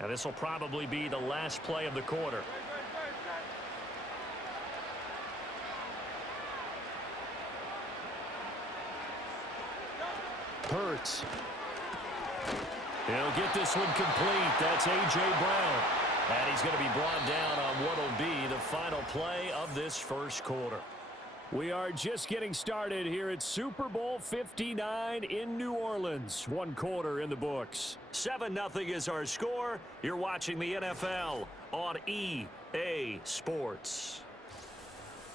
And this will probably be the last play of the quarter. Hurts. He'll get this one complete. That's A.J. Brown. And he's going to be brought down on what will be the final play of this first quarter. We are just getting started here at Super Bowl 59 in New Orleans. One quarter in the books. 7-0 is our score. You're watching the NFL on EA Sports.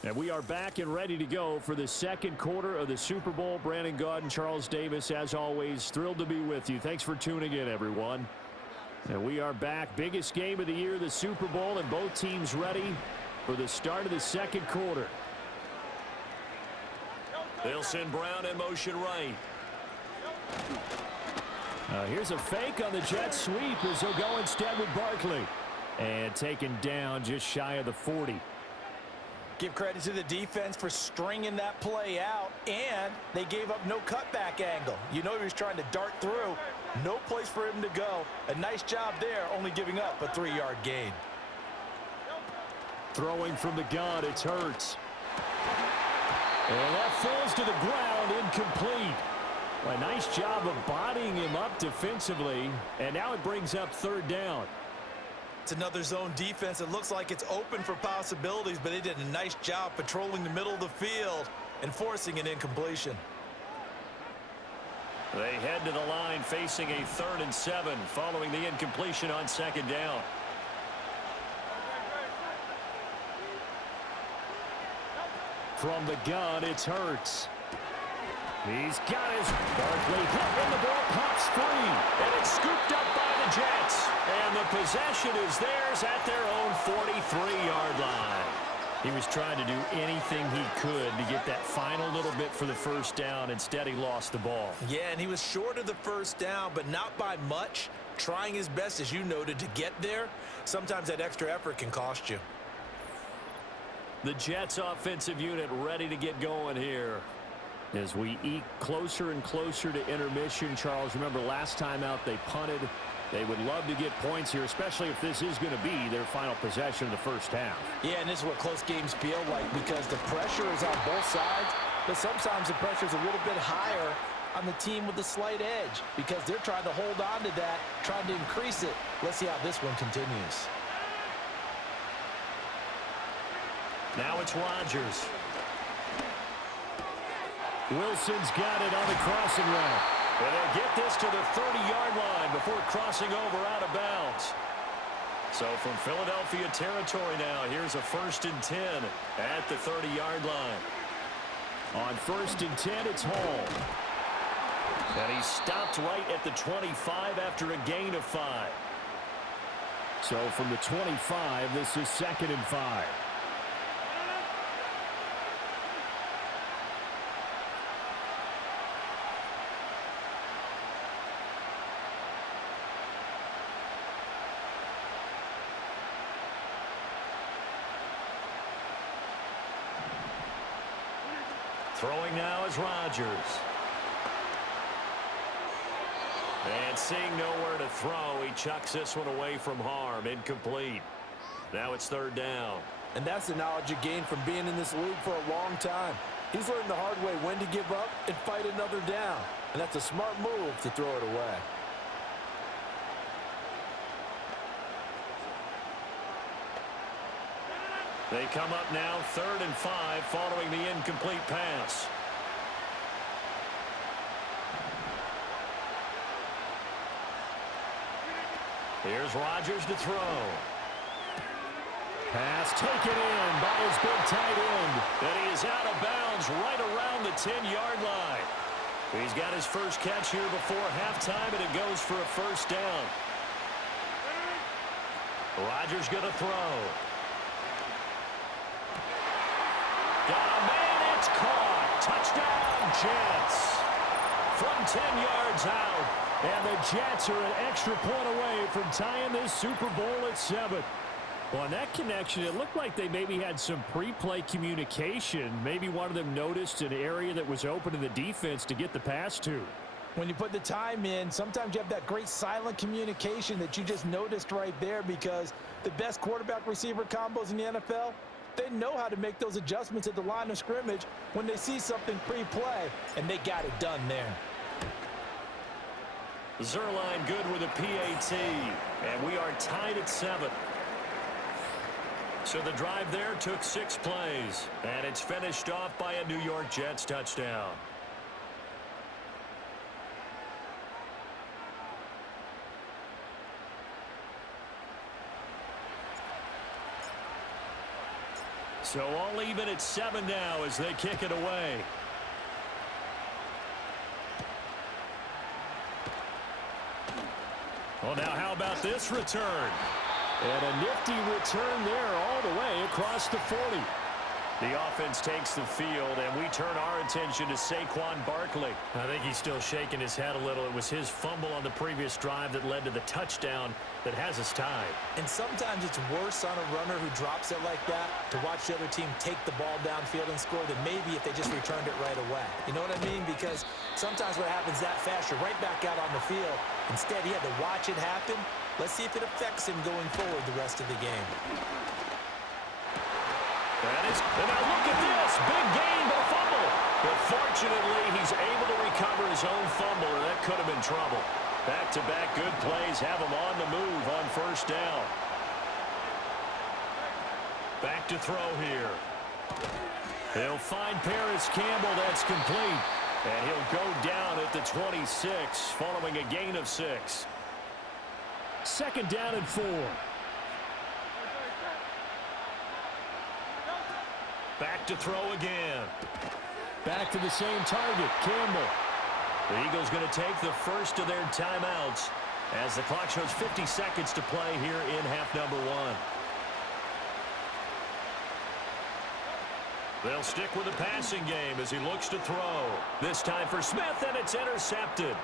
And we are back and ready to go for the second quarter of the Super Bowl. Brandon Gaudin, Charles Davis, as always, thrilled to be with you. Thanks for tuning in, everyone. And we are back. Biggest game of the year, the Super Bowl, and both teams ready for the start of the second quarter. They'll send Brown in motion right. Here's a fake on the jet sweep as he'll go instead with Barkley. And taken down just shy of the 40. Give credit to the defense for stringing that play out, and they gave up no cutback angle. You know he was trying to dart through. No place for him to go. A nice job there, only giving up a 3-yard gain. Throwing from the gun, it's Hurts. And that falls to the ground, incomplete. A nice job of bodying him up defensively, and now it brings up third down. It's another zone defense. It looks like it's open for possibilities, but they did a nice job patrolling the middle of the field and forcing an incompletion. They head to the line facing a 3rd and 7 following the incompletion on second down. From the gun, it's Hurts. He's got his Barkley hit, and the ball pops free. And it's scooped up by the Jets. And the possession is theirs at their own 43-yard line. He was trying to do anything he could to get that final little bit for the first down. Instead, he lost the ball. Yeah, and he was short of the first down, but not by much. Trying his best, as you noted, to get there. Sometimes that extra effort can cost you. The Jets offensive unit ready to get going here. As we eke closer and closer to intermission, Charles, remember last time out they punted. They would love to get points here, especially if this is going to be their final possession of the first half. Yeah, and this is what close games feel like because the pressure is on both sides, but sometimes the pressure is a little bit higher on the team with the slight edge because they're trying to hold on to that, trying to increase it. Let's see how this one continues. Now it's Rodgers. Wilson's got it on the crossing route. And they'll get this to the 30-yard line before crossing over out of bounds. So from Philadelphia territory now, here's a 1st and 10 at the 30-yard line. On 1st and 10, it's Hall. And he stopped right at the 25 after a gain of 5. So from the 25, this is 2nd and 5. Throwing now is Rodgers. And seeing nowhere to throw, he chucks this one away from harm. Incomplete. Now it's 3rd down. And that's the knowledge you gain from being in this league for a long time. He's learned the hard way when to give up and fight another down. And that's a smart move to throw it away. They come up now 3rd and 5 following the incomplete pass. Here's Rodgers to throw. Pass taken in by his big tight end. And he is out of bounds right around the 10-yard line. He's got his first catch here before halftime, and it goes for a 1st down. Rodgers going to throw. Got a man, it's caught. Touchdown, Jets. From 10 yards out. And the Jets are an extra point away from tying this Super Bowl at 7. Well, on that connection, it looked like they maybe had some pre-play communication. Maybe one of them noticed an area that was open in the defense to get the pass to. When you put the time in, sometimes you have that great silent communication that you just noticed right there, because the best quarterback-receiver combos in the NFL, they know how to make those adjustments at the line of scrimmage when they see something pre-play, and they got it done there. Zerline good with a PAT, and we are tied at 7. So the drive there took 6 plays, and it's finished off by a New York Jets touchdown. So all even at 7 now as they kick it away. Well, now how about this return? And a nifty return there all the way across the 40. The offense takes the field, and we turn our attention to Saquon Barkley. I think he's still shaking his head a little. It was his fumble on the previous drive that led to the touchdown that has us tied. And sometimes it's worse on a runner who drops it like that to watch the other team take the ball downfield and score than maybe if they just returned it right away. You know what I mean? Because sometimes what happens that fast, you're right back out on the field. Instead, he had to watch it happen. Let's see if it affects him going forward the rest of the game. And now look at this. Big gain, but a fumble. But fortunately, he's able to recover his own fumble, or that could have been trouble. Back-to-back good plays have him on the move on first down. Back to throw here. He'll find Paris Campbell. That's complete. And he'll go down at the 26 following a gain of 6. Second down and 4. Back to throw again. Back to the same target, Campbell. The Eagles going to take the first of their timeouts as the clock shows 50 seconds to play here in half number 1. They'll stick with the passing game as he looks to throw. This time for Smith, and it's intercepted.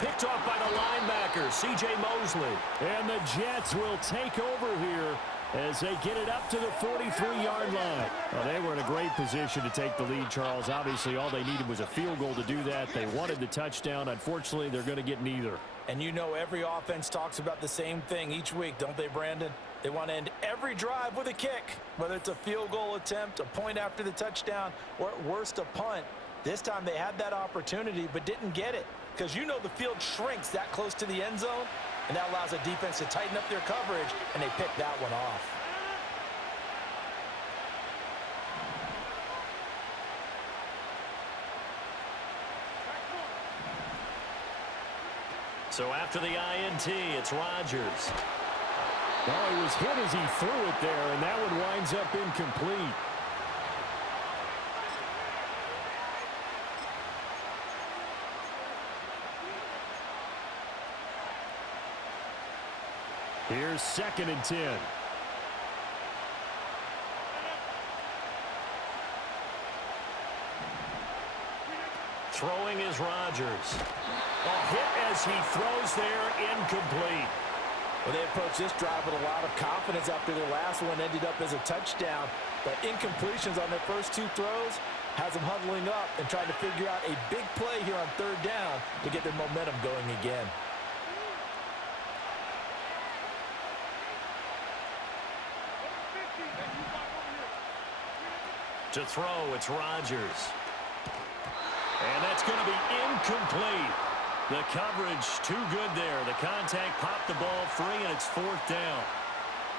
Picked off by the linebacker, C.J. Mosley. And the Jets will take over here as they get it up to the 43-yard line. Well, they were in a great position to take the lead, Charles. Obviously, all they needed was a field goal to do that. They wanted the touchdown. Unfortunately, they're going to get neither. And you know every offense talks about the same thing each week, don't they, Brandon? They want to end every drive with a kick, whether it's a field goal attempt, a point after the touchdown, or at worst a punt. This time they had that opportunity but didn't get it, because you know the field shrinks that close to the end zone, and that allows a defense to tighten up their coverage, and they pick that one off. So after the INT, it's Rodgers. Oh, he was hit as he threw it there, and that one winds up incomplete. Here's 2nd and 10. Throwing is Rodgers. A hit as he throws there, incomplete. Well, they approached this drive with a lot of confidence after their last one ended up as a touchdown. But incompletions on their first 2 throws has them huddling up and trying to figure out a big play here on 3rd down to get their momentum going again. To throw, it's Rodgers. And that's going to be incomplete. The coverage too good there. The contact popped the ball free, and it's 4th down.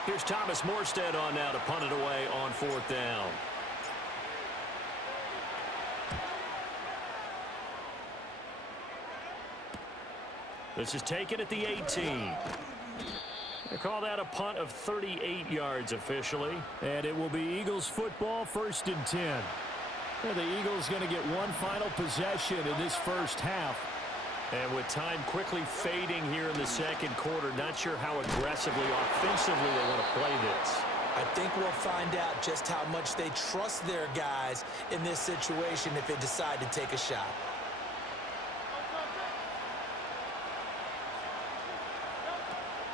Here's Thomas Morstead on now to punt it away on 4th down. This is taken at the 18. They call that a punt of 38 yards officially. And it will be Eagles football, 1st and 10. Yeah, the Eagles going to get one final possession in this first half. And with time quickly fading here in the 2nd quarter, not sure how aggressively, offensively they want to play this. I think we'll find out just how much they trust their guys in this situation if they decide to take a shot.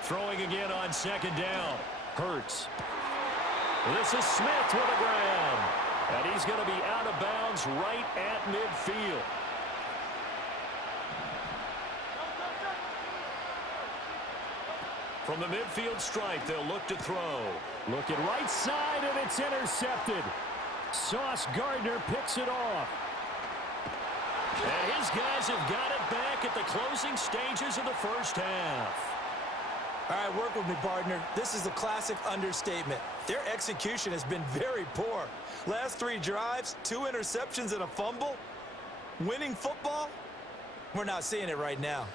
Throwing again on 2nd down. Hurts. This is Smith with a grab. And he's going to be out of bounds right at midfield. From the midfield stripe, they'll look to throw. Looking right side, and it's intercepted. Sauce Gardner picks it off. And his guys have got it back at the closing stages of the first half. All right, work with me, partner. This is a classic understatement. Their execution has been very poor. Last 3 drives, 2 interceptions and a fumble. Winning football? We're not seeing it right now.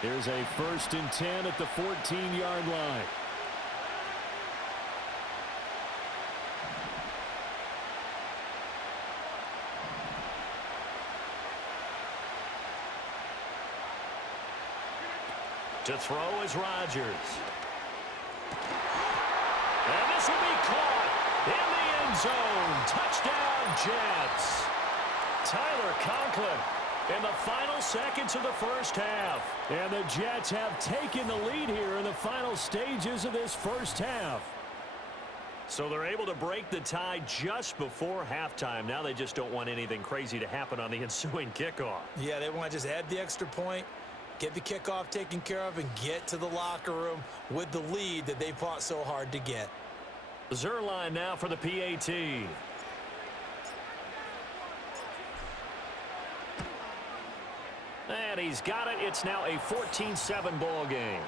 Here's a 1st and 10 at the 14-yard line. To throw is Rodgers. And this will be caught in the end zone. Touchdown, Jets. Tyler Conklin in the final seconds of the first half. And the Jets have taken the lead here in the final stages of this first half. So they're able to break the tie just before halftime. Now they just don't want anything crazy to happen on the ensuing kickoff. Yeah, they want to just add the extra point, get the kickoff taken care of, and get to the locker room with the lead that they fought so hard to get. Zerline now for the PAT. And he's got it. It's now a 14-7 ball game.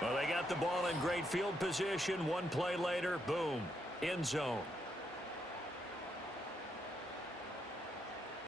Well, they got the ball in great field position. One play later, boom, end zone.